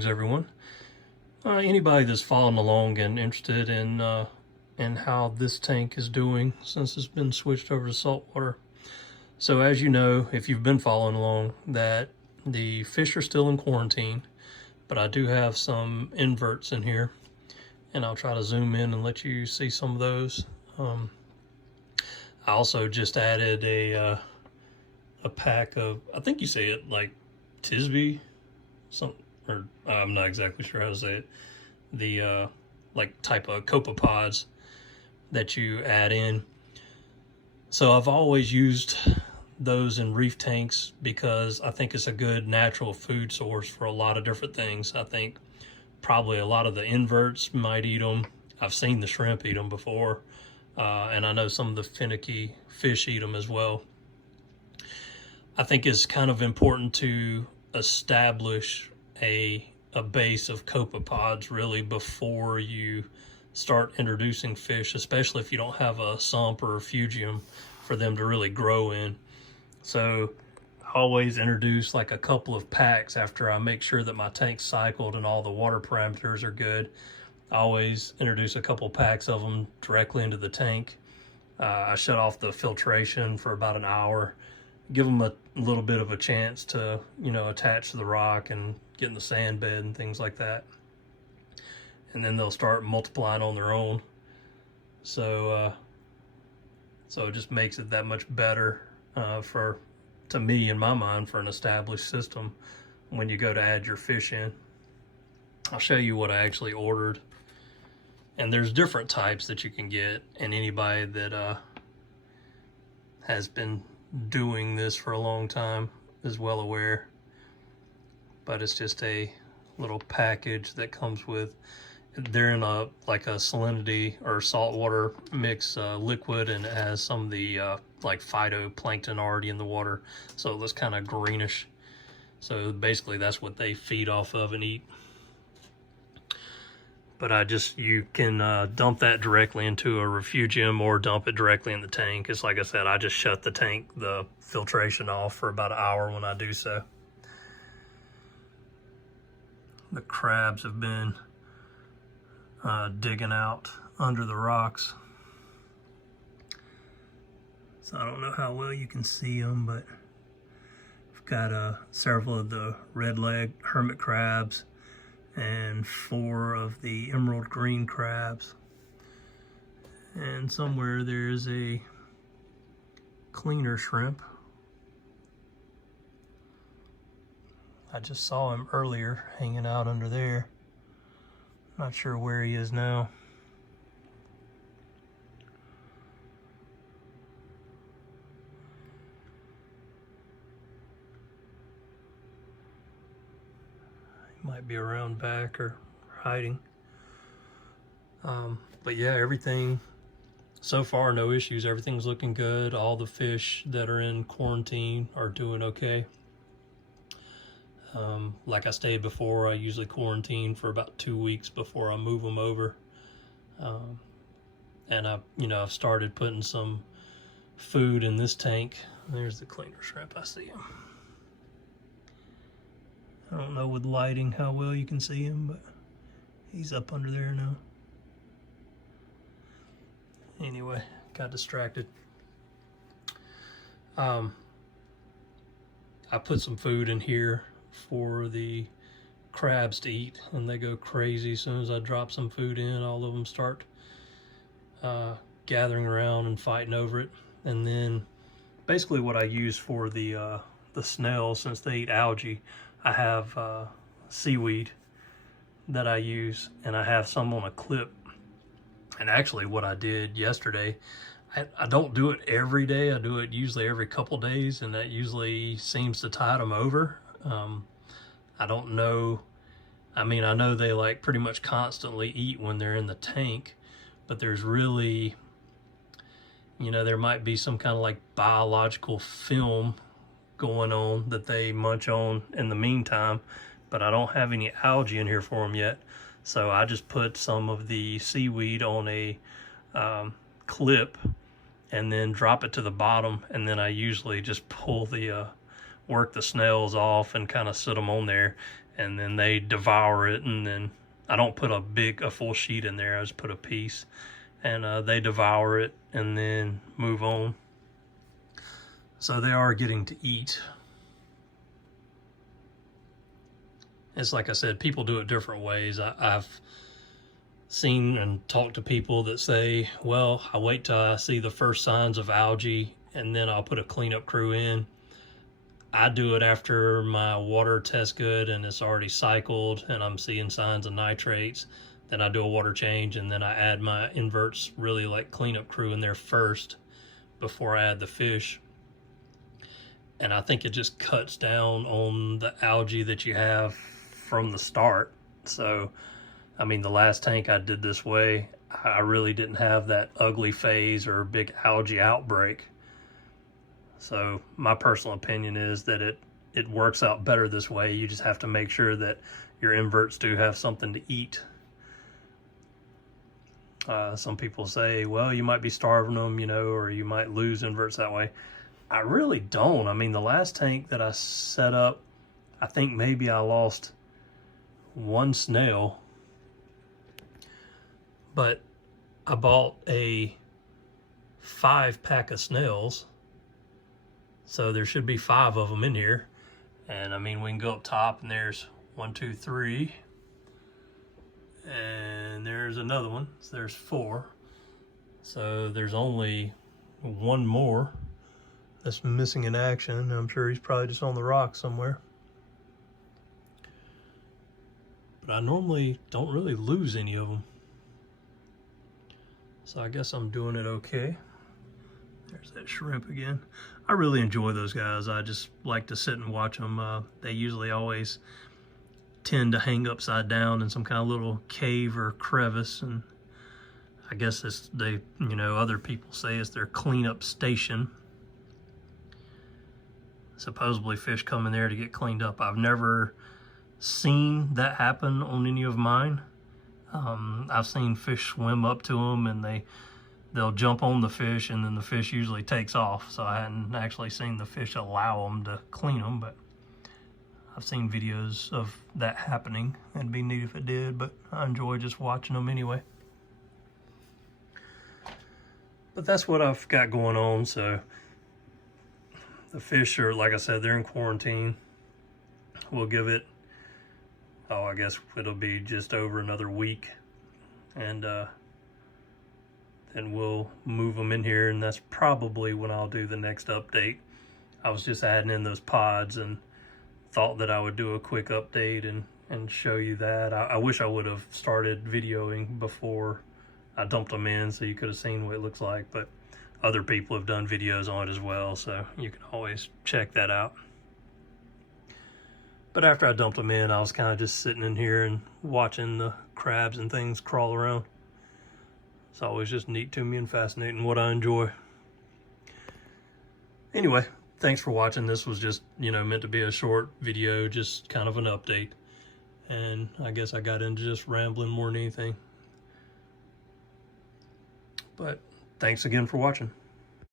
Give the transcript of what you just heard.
Greetings, everyone. Anybody that's following along and interested in how this tank is doing since it's been switched over to saltwater. So as you know, if you've been following along, that the fish are still in quarantine, but I do have some inverts in here, and I'll try to zoom in and let you see some of those. I also just added a pack of, I think you say it like Tisbe, something, or I'm not exactly sure how to say it, the like type of copepods that you add in. So I've always used those in reef tanks because I think it's a good natural food source for a lot of different things. I think probably a lot of the inverts might eat them. I've seen the shrimp eat them before, and I know some of the finicky fish eat them as well. I think it's kind of important to establish a base of copepods really before you start introducing fish, especially if you don't have a sump or a refugium for them to really grow in. So I always introduce like a couple of packs after I make sure that my tank's cycled and all the water parameters are good. I always introduce a couple packs of them directly into the tank. I shut off the filtration for about an hour, give them a little bit of a chance to, attach to the rock and get in the sand bed and things like that. And then they'll start multiplying on their own. So it just makes it that much better to me, in my mind, for an established system when you go to add your fish in. I'll show you what I actually ordered. And there's different types that you can get, and anybody that has been doing this for a long time is well aware. But it's just a little package that comes with, they're in a salinity or saltwater mix liquid, and it has some of the like phytoplankton already in the water, so it looks kind of greenish. So basically that's what they feed off of and eat. But you can dump that directly into a refugium or dump it directly in the tank. It's like I said, I just shut the filtration off for about an hour when I do so. The crabs have been digging out under the rocks. So I don't know how well you can see them, but I've got several of the red leg hermit crabs and 4 of the emerald green crabs. And somewhere there's a cleaner shrimp. I just saw him earlier hanging out under there. Not sure where he is now. He might be around back or hiding. But yeah, everything so far, no issues. Everything's looking good. All the fish that are in quarantine are doing okay. Like I stated before, I usually quarantine for about 2 weeks before I move them over. And I've started putting some food in this tank. There's the cleaner shrimp, I see him. I don't know with lighting how well you can see him, but he's up under there now. Anyway, got distracted. I put some food in here for the crabs to eat, and they go crazy as soon as I drop some food in. All of them start gathering around and fighting over it. And then basically what I use for the snails, since they eat algae, I have seaweed that I use, and I have some on a clip. And actually what I did yesterday, I don't do it every day. I do it usually every couple days, and that usually seems to tide them over. I don't know. I mean, I know they like pretty much constantly eat when they're in the tank, but there's really, there might be some kind of like biological film going on that they munch on in the meantime, but I don't have any algae in here for them yet. So I just put some of the seaweed on a clip and then drop it to the bottom, and then I usually just pull work the snails off and kind of sit them on there, and then they devour it. And then I don't put a full sheet in there. I just put a piece, and they devour it and then move on. So they are getting to eat. It's like I said, people do it different ways. I've seen and talked to people that say, well, I wait till I see the first signs of algae and then I'll put a cleanup crew in. I do it after my water tests good and it's already cycled and I'm seeing signs of nitrates. Then I do a water change, and then I add my inverts, really like cleanup crew, in there first before I add the fish. And I think it just cuts down on the algae that you have from the start. So, I mean, the last tank I did this way, I really didn't have that ugly phase or big algae outbreak. So my personal opinion is that it works out better this way. You just have to make sure that your inverts do have something to eat. Some people say, well, you might be starving them, you know, or you might lose inverts that way. I really don't. I mean, the last tank that I set up, I think maybe I lost one snail, but I bought a 5-pack of snails. So there should be 5 of them in here. And I mean, we can go up top and there's 1, 2, 3. And there's another one. So there's 4. So there's only one more that's missing in action. I'm sure he's probably just on the rock somewhere. But I normally don't really lose any of them. So I guess I'm doing it okay. There's that shrimp again. I really enjoy those guys. I just like to sit and watch them. They usually always tend to hang upside down in some kind of little cave or crevice, and I guess other people say it's their cleanup station. Supposedly fish come in there to get cleaned up. I've never seen that happen on any of mine. I've seen fish swim up to them and they'll jump on the fish, and then the fish usually takes off. So I hadn't actually seen the fish allow them to clean them, but I've seen videos of that happening. It'd be neat if it did, but I enjoy just watching them anyway. But that's what I've got going on. So the fish are, like I said, they're in quarantine. We'll give it, I guess it'll be just over another week. And then we'll move them in here, and that's probably when I'll do the next update. I was just adding in those pods and thought that I would do a quick update and show you that. I wish I would have started videoing before I dumped them in so you could have seen what it looks like, but other people have done videos on it as well, so you can always check that out. But after I dumped them in, I was kind of just sitting in here and watching the crabs and things crawl around. It's always just neat to me and fascinating, what I enjoy. Anyway, thanks for watching. This was just, meant to be a short video, just kind of an update. And I guess I got into just rambling more than anything. But thanks again for watching.